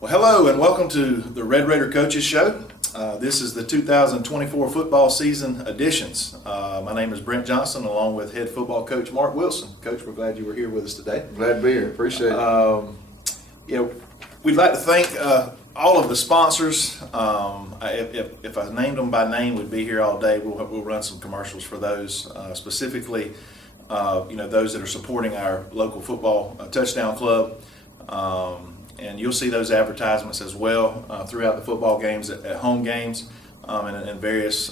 Well, hello and welcome to the Red Raider Coaches Show. This is the 2024 football season editions. My name is Brent Johnson, along with head football coach Mark Wilson. Coach, we're glad you were here with us today. Glad to be here. Appreciate it. We'd like to thank all of the sponsors. If I named them by name, we'd be here all day. We'll run some commercials for those, specifically, those that are supporting our local football touchdown club. And you'll see those advertisements as well throughout the football games, at home games, and various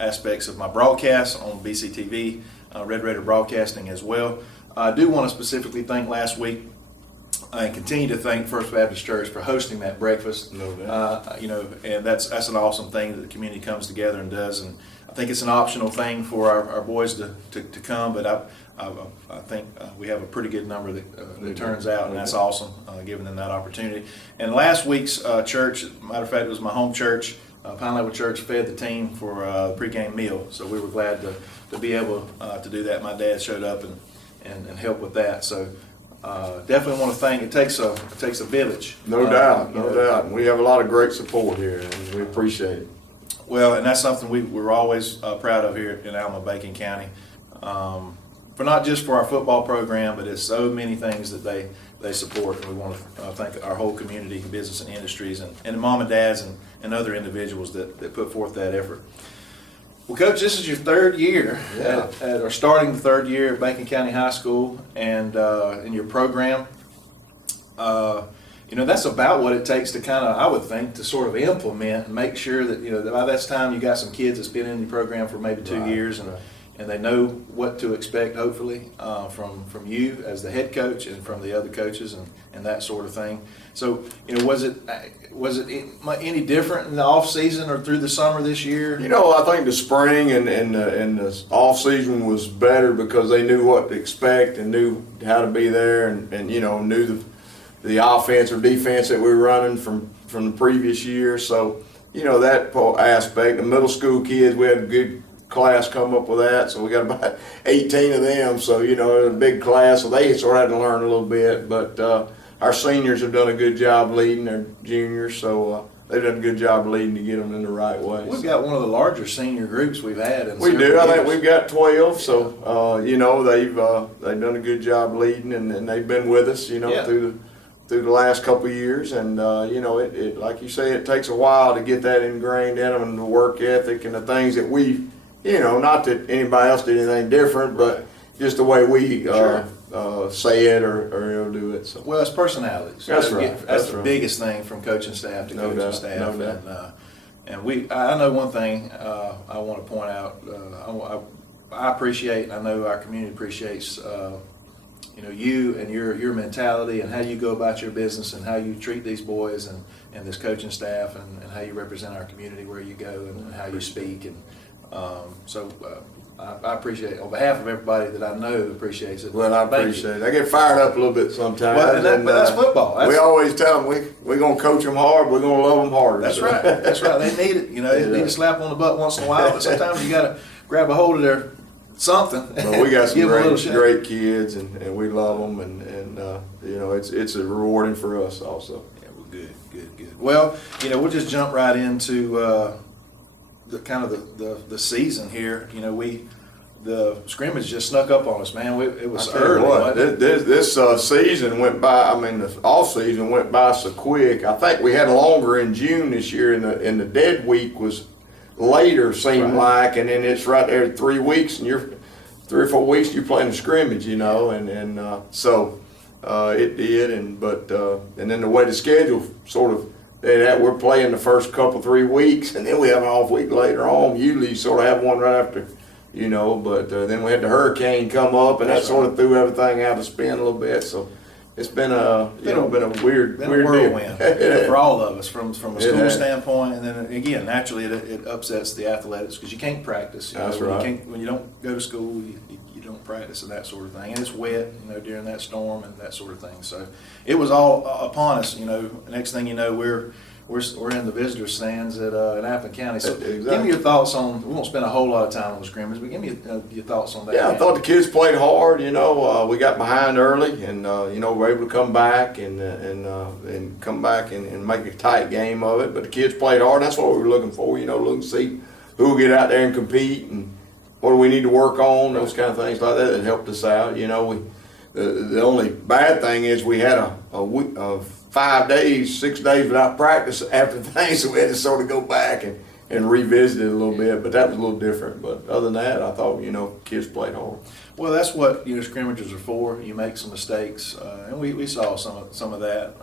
aspects of my broadcast on BCTV, Red Raider Broadcasting as well. I do want to specifically thank last week and continue to thank First Baptist Church for hosting that breakfast. And that's an awesome thing that the community comes together and does. And I think it's an optional thing for our boys to come, but I think we have a pretty good number that turns out, and that's awesome, giving them that opportunity. And last week's church, matter of fact, it was my home church, Pine Level Church, fed the team for the pregame meal, so we were glad to be able to do that. My dad showed up and helped with that, so definitely want to thank. It takes a village. No doubt. And we have a lot of great support here, and we appreciate it. Well, and that's something we're always proud of here in Alma-Bacon County. For not just for our football program, but it's so many things that they support. And we want to thank our whole community, business and industries, and the mom and dads and other individuals that put forth that effort. Well, Coach, this is your third year, or starting the third year at Bacon County High School, and in your program. That's about what it takes to kind of, I would think, to sort of implement and make sure that, by that time you got some kids that's been in the program for maybe 2 years, and they know what to expect, hopefully, from you as the head coach and from the other coaches and that sort of thing. So, was it any different in the off season or through the summer this year? I think the spring and the off season was better because they knew what to expect and knew how to be there and knew the offense or defense that we were running from the previous year. So, that aspect. The middle school kids, we had a good class come up with that, so we got about 18 of them, so it was a big class, so they sort of had to learn a little bit, but our seniors have done a good job leading their juniors, so they've done a good job leading to get them in the right way. We've got one of the larger senior groups we've had. We do. I think we've got 12, so they've done a good job leading, and they've been with us, through the last couple of years, and it like you say, it takes a while to get that ingrained in them, and the work ethic and the things that we not that anybody else did anything different, but just the way we say it or do it. So. Well, it's personalities. That's right. That's the biggest thing from coaching staff to coaching staff. No doubt. And I know one thing I want to point out. I appreciate, and I know our community appreciates, you and your mentality and how you go about your business and how you treat these boys and this coaching staff and how you represent our community where you go and how you speak and. I appreciate it on behalf of everybody that I know appreciates it. Well, I appreciate it. I get fired up a little bit sometimes. Well, but that's football. We always tell them we're going to coach them hard. We're going to love them harder. That's right. That's right. They need it. They need a slap on the butt once in a while, but sometimes you got to grab a hold of their something. Well, we got some great kids, and we love them, and it's a rewarding for us also. Yeah, well, good. Well, we'll just jump right into. The kind of the season here, the scrimmage just snuck up on us, man. It was early. This season went by. I mean, the off season went by so quick. I think we had longer in June this year, and the dead week was later, seemed like, and then it's right there 3 weeks, and you're 3 or 4 weeks you're playing a scrimmage, so it did, and then the way the schedule sort of. We're playing the first couple 3 weeks, and then we have an off week later on. Usually, you sort of have one right after, But then we had the hurricane come up, and that sort of threw everything out of spin a little bit. So it's been a weird whirlwind for all of us from a school standpoint, and then again, naturally, it upsets the athletics because you can't practice. That's right. When you don't go to school, you don't practice and that sort of thing, and it's wet, during that storm and that sort of thing. So it was all upon us. Next thing you know, we're we're in the visitor stands at in Appleton County. So Exactly. give me your thoughts on. We won't spend a whole lot of time on the scrimmage, but give me your thoughts on that. Yeah, I game. thought the kids played hard. We got behind early, and we're able to come back and come back and make a tight game of it. But the kids played hard. That's what we were looking for. Looking to see who will get out there and compete, and what do we need to work on, those kind of things like that helped us out. The only bad thing is we had a week of 5 days, 6 days without practice after things, so we had to sort of go back and revisit it a little bit, but that was a little different. But other than that, I thought, kids played hard. Well, that's what scrimmages are for. You make some mistakes, and we saw some of that.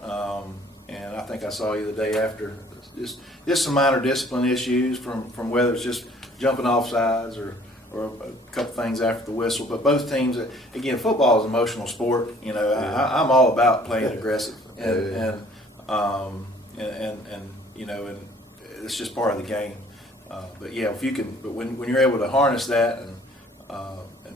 And I think I saw you the day after. Just some minor discipline issues from whether it's just jumping off sides or a couple things after the whistle. But both teams, again, football is an emotional sport. I'm all about playing aggressive, and it's just part of the game. But yeah, when you're able to harness that and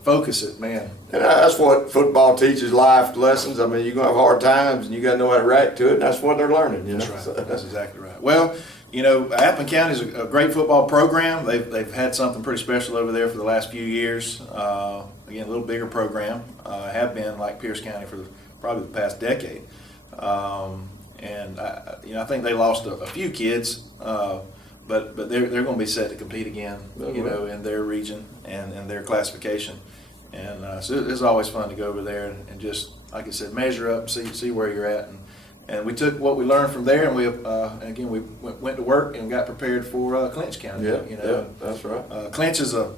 focus it, man. And that's what football teaches, life lessons. I mean, you're going to have hard times, and you got to know how to react to it, and that's what they're learning. That's right. So. That's exactly right. Well, Appleton County is a great football program. They've had something pretty special over there for the last few years. Again, a little bigger program. Have been like Pierce County for probably the past decade. And I think they lost a few kids, but they're going to be set to compete again. In their region and their classification. And so it's always fun to go over there and just, like I said, measure up, see where you're at. And we took what we learned from there, and we went to work and got prepared for Clinch County. Yeah, that's right. Clinch is a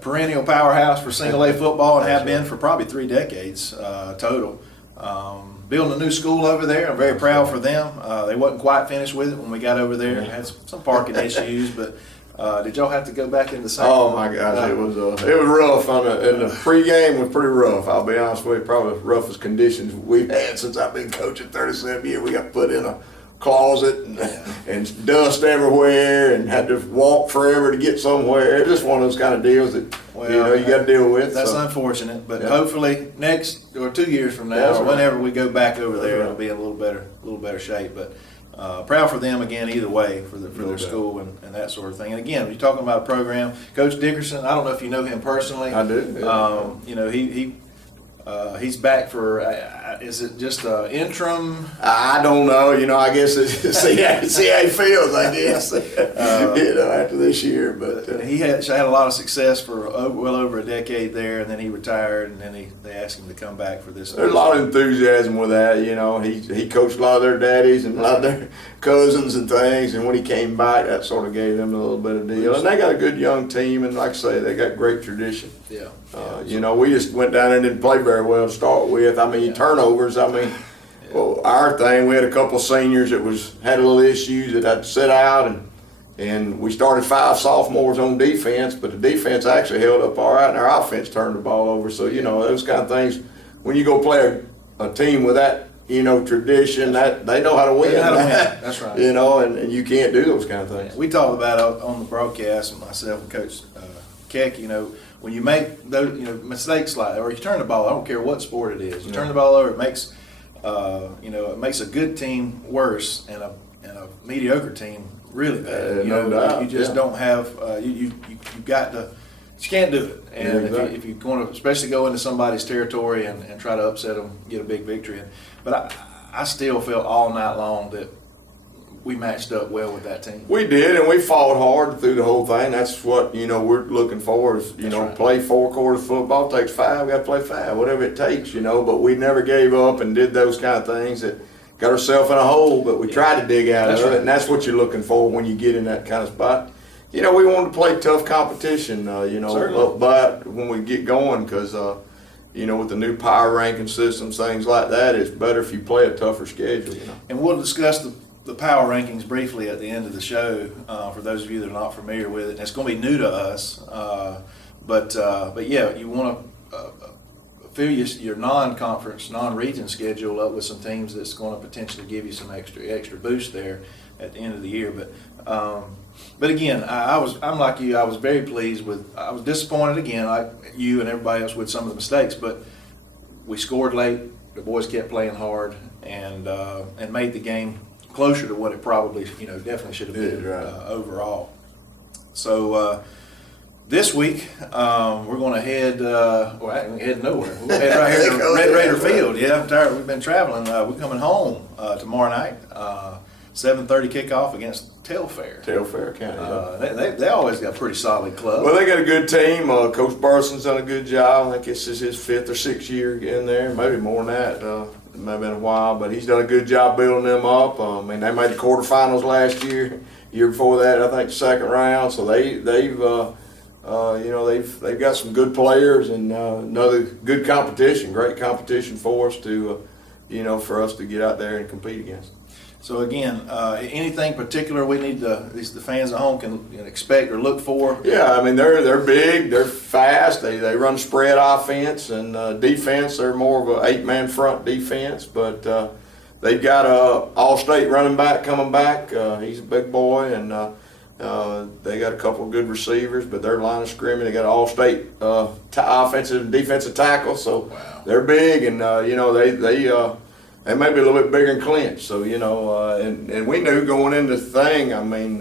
perennial powerhouse for single A football and have been for probably 3 decades total. Building a new school over there. I'm very proud for them. They wasn't quite finished with it when we got over there. Had some parking issues, but did y'all have to go back in the same? Oh my gosh, it was rough. And the pregame was pretty rough. I'll be honest with you, probably the roughest conditions we've had since I've been coaching 37 years. We got put in a closet and dust everywhere, and had to walk forever to get somewhere. It's just one of those kind of deals that you got to deal with. That's unfortunate, but hopefully next or 2 years from now, or whenever we go back over there, it'll be in a little better shape. But proud for them again, either way, for their school and that sort of thing. And again, you're talking about a program. Coach Dickerson, I don't know if you know him personally. I do. Yeah. He's back for. Is it just interim? I don't know. I guess see how he feels. I guess after this year, but he had a lot of success for well over a decade there, and then he retired, and then they asked him to come back for this. There's a lot of enthusiasm with that. He coached a lot of their daddies and a lot of their cousins and things, and when he came back, that sort of gave them a little bit of deal. And they got a good young team, and like I say, they got great tradition. Yeah. We just went down there and didn't play very well to start with. Turnovers. Well, our thing, we had a couple of seniors that had a little issues that had to sit out, and we started 5 sophomores on defense, but the defense actually held up all right, and our offense turned the ball over. So those kind of things. When you go play a team with that tradition, that they know how to win. They know how to win. That's right. And you can't do those kind of things. We talked about on the broadcast, myself and Coach Keck. When you make those mistakes like that, or you turn the ball, I don't care what sport it is, you turn the ball over, it makes it makes a good team worse and a mediocre team really bad. No doubt. You just don't have you got to. You can't do it, and if you're going to, especially go into somebody's territory and try to upset them, get a big victory. But I still felt all night long that we matched up well with that team. We did, and we fought hard through the whole thing. That's what we're looking for is play 4 quarters of football. It takes 5. We got to play 5, whatever it takes. But we never gave up and did those kind of things that got ourselves in a hole. But we tried to dig out of it, and that's what you're looking for when you get in that kind of spot. We want to play tough competition. But when we get going, because with the new power ranking systems, things like that, it's better if you play a tougher schedule. And we'll discuss the power rankings briefly at the end of the show for those of you that are not familiar with it. And it's going to be new to us, but yeah, you want to fill your non-conference, non-region schedule up with some teams that's going to potentially give you some extra boost there at the end of the year. But again, I'm like you. I was very pleased I was disappointed again, like you and everybody else, with some of the mistakes. But we scored late. The boys kept playing hard and made the game closer to what it probably, definitely should have been Yeah, right. overall. So this week we're going to head. Well, I ain't head nowhere. We're going to head right here to Red Raider Field. Yeah, I'm tired. We've been traveling. We're coming home tomorrow night. 7:30 kickoff against Telfair. Telfair County. Yeah. They always got a pretty solid club. Well, they got a good team. Coach Barson's done a good job. I think this is his 5th or 6th year in there, maybe more than that. It may have been a while, but he's done a good job building them up. I mean, they made the quarterfinals last year. Year before that, I think 2nd round. So they've got some good players and another good competition, great competition for us to, for us to get out there and compete against. So again, anything particular we need the fans at home can expect or look for? Yeah, I mean they're big, they're fast, they run spread offense, and defense they're more of an 8-man front defense, but they've got a all-state running back coming back. He's a big boy, and they got a couple of good receivers, but their line of scrimmage, they got all-state offensive and defensive tackles, so wow. They're big, and they may be a little bit bigger than Clint, so and we knew going into the thing. I mean,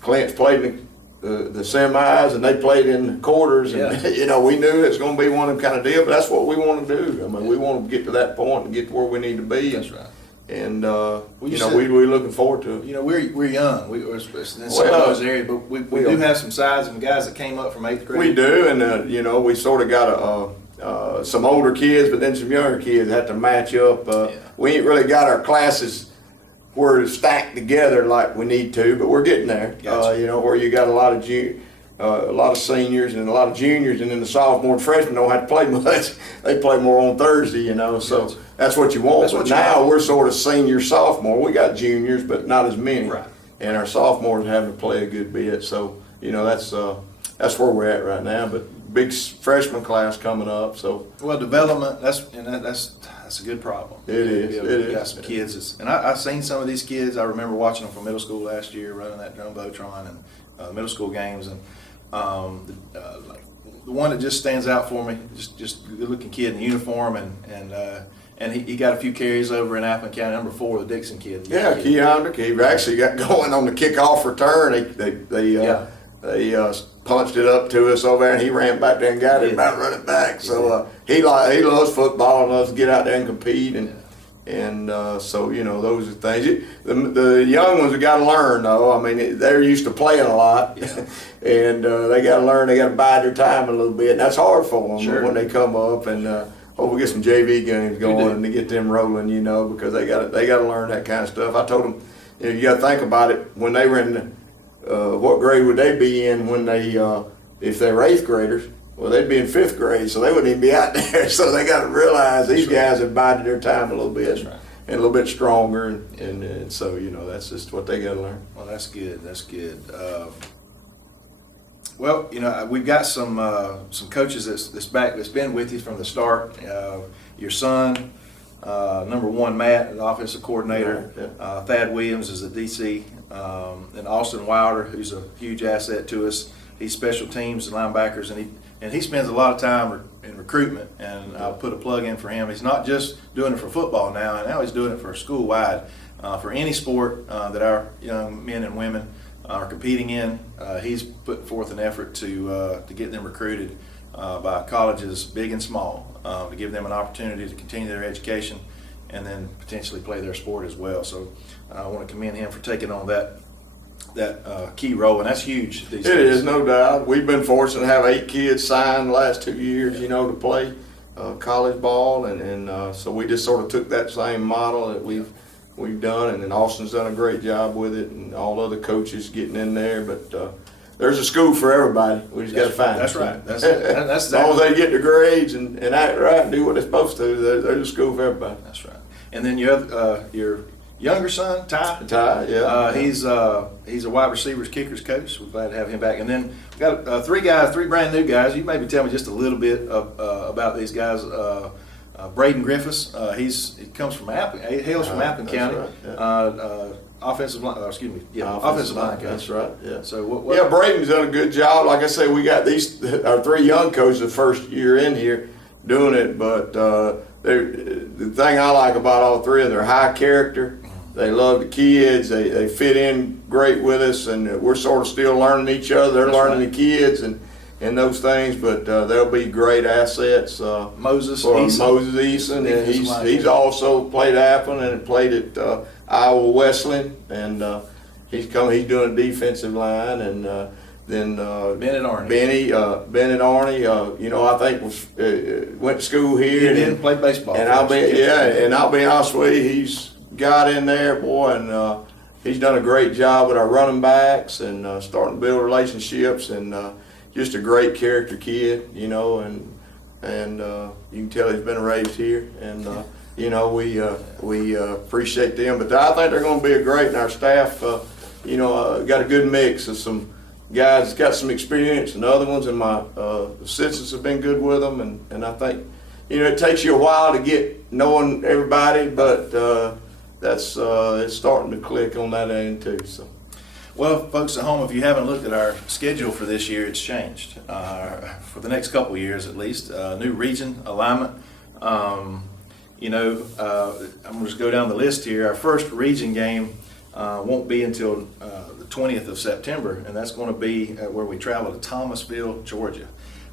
Clint's played in the semis and they played in the quarters, and we knew it's going to be one of them kind of deal. But that's what we want to do. I mean, we want to get to that point and get to where we need to be. That's right. And we're looking forward to it. We're young. We're in some of those areas, but we do have some size and guys that came up from 8th grade. We do, and we sort of got some older kids, but then some younger kids have to match up. We ain't really got our classes where it's stacked together like we need to, but we're getting there. Gotcha. Where you got a lot of seniors and a lot of juniors, and then the sophomore and freshmen don't have to play much. They play more on Thursday, so Gotcha. that's what you want. That's but what you now want. we're sort of senior, sophomore. We got juniors, but not as many. Right. And our sophomores having to play a good bit. So that's where we're at right now. But big freshman class coming up. So well, development that's a good problem. It is. We got some kids, and I've seen some of these kids. I remember watching them from middle school last year, running that jumbotron and middle school games, and like the one that just stands out for me, just good looking kid in uniform, and he got a few carries over in Appleton County, number 4, the Dixon kid. yeah, Keondrick, he actually got going on the kickoff return. They punched it up to us over there, and he ran back there and got it, about run it back. So he loves football and loves to get out there and compete, and so those are things. The young ones have got to learn though. I mean, they're used to playing a lot, and they got to learn. They got to bide their time a little bit, and that's hard for them when they come up. And hope we get some JV games going and to get them rolling, because they got to learn that kind of stuff. I told them, you got to think about it when they were in. What grade would they be in when they, if they were 8th graders? Well, they'd be in 5th grade, so they wouldn't even be out there. So they got to realize these guys have bided their time a little bit, and a little bit stronger, and so that's just what they got to learn. Well, that's good. That's good. Well, we've got some coaches that's been with you from the start. Your son, number 1, Matt, the offensive coordinator. Thad Williams is the DC. And Austin Wilder, who's a huge asset to us. He's special teams and linebackers, and he spends a lot of time in recruitment. And I'll put a plug in for him. He's not just doing it for football now, and now he's doing it for school wide, for any sport that our young men and women are competing in. He's put forth an effort to get them recruited by colleges, big and small, to give them an opportunity to continue their education and then potentially play their sport as well. So I want to commend him for taking on that key role, and that's huge these days. It is, no doubt. We've been fortunate to have 8 kids signed the last 2 years, to play college ball, and so we just sort of took that same model that we've done, and then Austin's done a great job with it, and all other coaches getting in there, but there's a school for everybody. We just got to find it. That's right. That's exactly. As long as they get the grades and act right and do what they're supposed to, there's a school for everybody. That's right. And then your younger son, Ty. Ty, yeah. He's a wide receivers kickers coach. We're glad to have him back. And then we've got 3 brand new guys. You maybe tell me just a little bit about these guys. Braden Griffiths. He comes from Appleton. He hails from Appleton County. Right, yeah. Offensive line. Offensive line coach. That's right. Yeah. So yeah, Braden's done a good job. Like I say, we got our 3 young coaches the first year in here doing it, but the thing I like about all 3 of them, they're high character, They love the kids. They fit in great with us, and we're sort of still learning each other. They're learning the kids and those things, but they'll be great assets. Moses Eason, and he's also played at Appleton and played at Iowa Wesleyan, and he's doing a defensive line, and then Bennett Arney. Bennett Arney, I think went to school here. He didn't play baseball. And I'll be honest with you, he's got in there, boy, and he's done a great job with our running backs and starting to build relationships, and just a great character kid, and you can tell he's been raised here, and we appreciate them. But I think they're going to be great, and our staff, got a good mix of some guys that's got some experience, and other ones, and my assistants have been good with them, and I think it takes you a while to get knowing everybody, but that's it's starting to click on that end too. So. Well, folks at home, if you haven't looked at our schedule for this year, it's changed. For the next couple of years at least, new region alignment. I'm going to just go down the list here. Our first region game won't be until the 20th of September, and that's going to be where we travel to Thomasville, Georgia.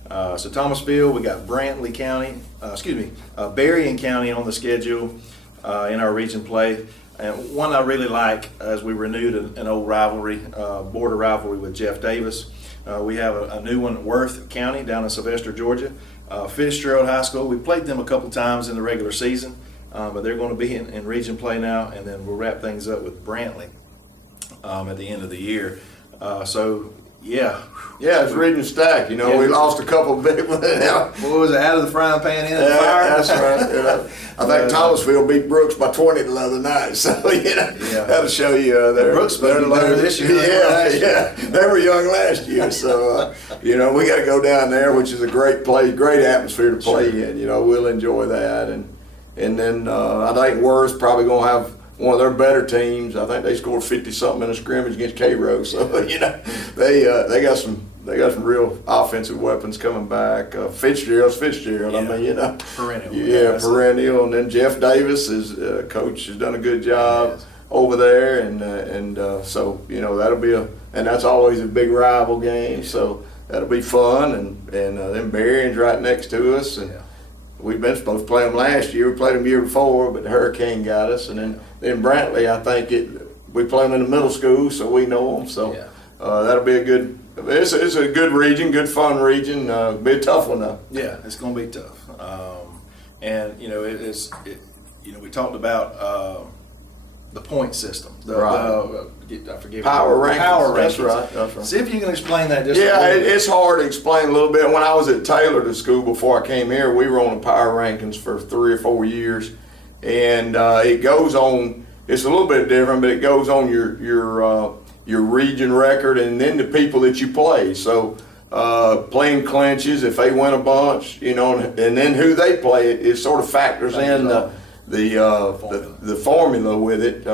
So Thomasville, we got Berrien County on the schedule in our region play. And one I really like, as we renewed an old rivalry, border rivalry with Jeff Davis. We have a new one, Worth County, down in Sylvester, Georgia. Fitzgerald High School, we played them a couple times in the regular season, but they're going to be in region play now, and then we'll wrap things up with Brantley at the end of the year. Yeah, it's region stack. We lost a couple of big ones. What was it, out of the frying pan into the fire? That's right. I think Thomasville beat Brooks by 20 the other night, so that'll show you. Brooks better better this year. Yeah, they were young last year, so we got to go down there, which is a great place, great atmosphere to play in. We'll enjoy that, and then I think Worth's probably going to have one of their better teams. I think they scored 50-something in a scrimmage against Cairo. So they got some real offensive weapons coming back. Fitzgerald. Perennial. Perennial. And then Jeff Davis coach has done a good job over there, and so that'll be and that's always a big rival game. So that'll be fun, and then Berrien's right next to us, and. We've been supposed to play them last year. We played them the year before, but the hurricane got us. And then Brantley, I think we play them in the middle school, so we know them. So that'll be a good. It's a good region, good fun region. Be a tough one though. Yeah, it's going to be tough. We talked about the point system. I forget. Power rankings. Power rankings. That's right. See if you can explain that just it's hard to explain a little bit. When I was at Taylor to school before I came here, we were on the power rankings for 3 or 4 years. And it goes on, it's a little bit different, but it goes on your region record and then the people that you play. So playing clinches, if they win a bunch, and then who they play, it sort of factors in the formula with it.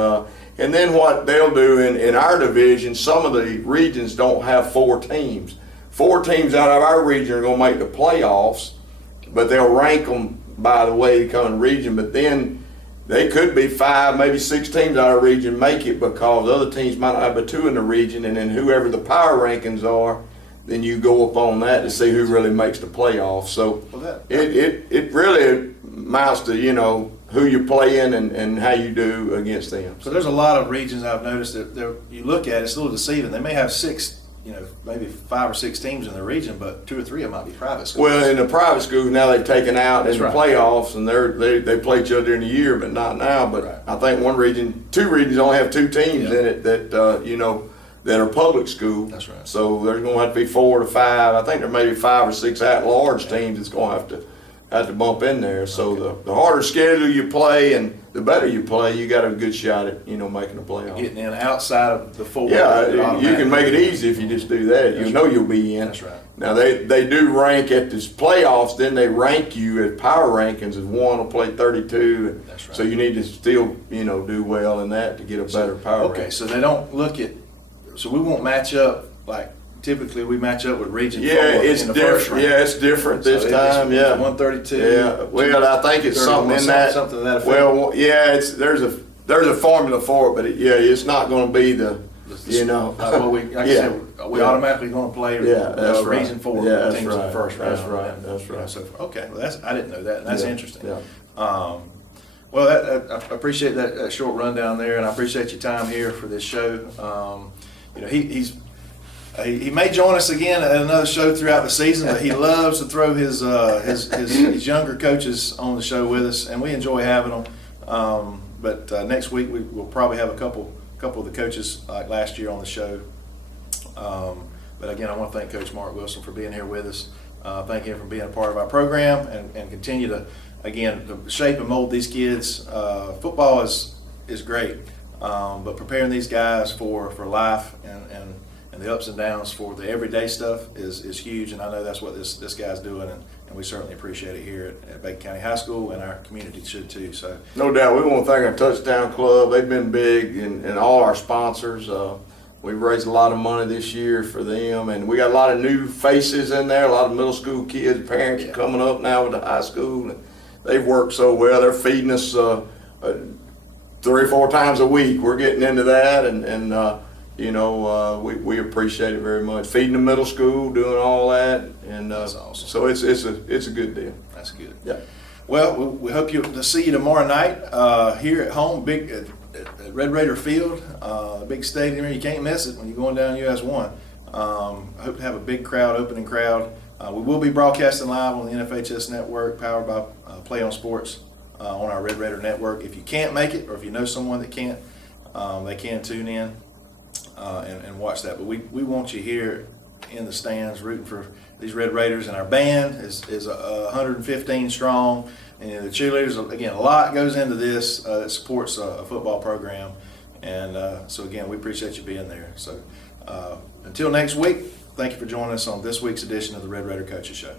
And then what they'll do in our division, some of the regions don't have 4 teams. 4 teams out of our region are going to make the playoffs, but they'll rank them by the way they come in region. But then they could be 5, maybe 6 teams out of our region make it because other teams might not have but 2 in the region, and then whoever the power rankings are, then you go up on that to see who really makes the playoffs. So it really amounts to who you're playing and how you do against them. So there's a lot of regions I've noticed that you look at, it's a little deceiving. They may have 6, maybe 5 or 6 teams in the region, but 2 or 3 of them might be private schools. Well, in the private schools now they've taken out in the right. playoffs, and they play each other during the year, but not now. But right. I think 2 regions only have 2 teams in it that that are public school. That's right. So there's going to have to be 4 to 5. I think there may be 5 or 6 at-large teams that's going to have to bump in there. So the harder schedule you play and the better you play, you got a good shot at making a playoff. Getting in outside of the 4. Yeah, you can make it easy if you just do that. You'll be in. That's right. Now they do rank at this playoffs. Then they rank you at power rankings as 1 will play 32. That's right. So you need to still do well in that to get a better power. Okay, so they don't look at. So we won't match up like. Typically, we match up with Region 4 it's in the different. first round. Yeah, it's different this time. It's 132. Yeah. Well, I think it's something in that. Something to that effect. Well, yeah, there's there's a formula for it, but it's not going to be the, you know. Well, like I said, we automatically going to play that's right. reason for Yeah, teams in the first round. That's right. And, That's right. So, okay, well, I didn't know that. That's interesting. Yeah. Well, I appreciate that short rundown there, and I appreciate your time here for this show. You know, he may join us again at another show throughout the season, but he loves to throw his younger coaches on the show with us, and we enjoy having them. But next week we'll probably have a couple of the coaches like last year on the show. But again, I want to thank Coach Mark Wilson for being here with us. Thank him for being a part of our program and continue to, again, to shape and mold these kids. Football is great, but preparing these guys for life and the ups and downs for the everyday stuff is huge, and I know that's what this guy's doing, and we certainly appreciate it here at Bacon County High School, and our community should too. So no doubt, we want to thank our Touchdown Club. They've been big, and all our sponsors. We've raised a lot of money this year for them, and we got a lot of new faces in there, a lot of middle school kids. Parents are coming up now with the high school, and they've worked so well. They're feeding us 3 or 4 times a week. We're getting into that, and you know, we appreciate it very much. Feeding the middle school, doing all that, and that's awesome. So it's a good deal. That's good. Yeah. Well, we hope to see you tomorrow night here at home, at Red Raider Field, big stadium here. You can't miss it when you're going down US 1. I hope to have a big crowd, opening crowd. We will be broadcasting live on the NFHS network, powered by Play on Sports on our Red Raider network. If you can't make it, or if you know someone that can't, they can tune in and watch that. But we want you here in the stands rooting for these Red Raiders, and our band is 115 strong. And the cheerleaders, again, a lot goes into this that supports a football program. And so, again, we appreciate you being there. So until next week, thank you for joining us on this week's edition of the Red Raider Coaches Show.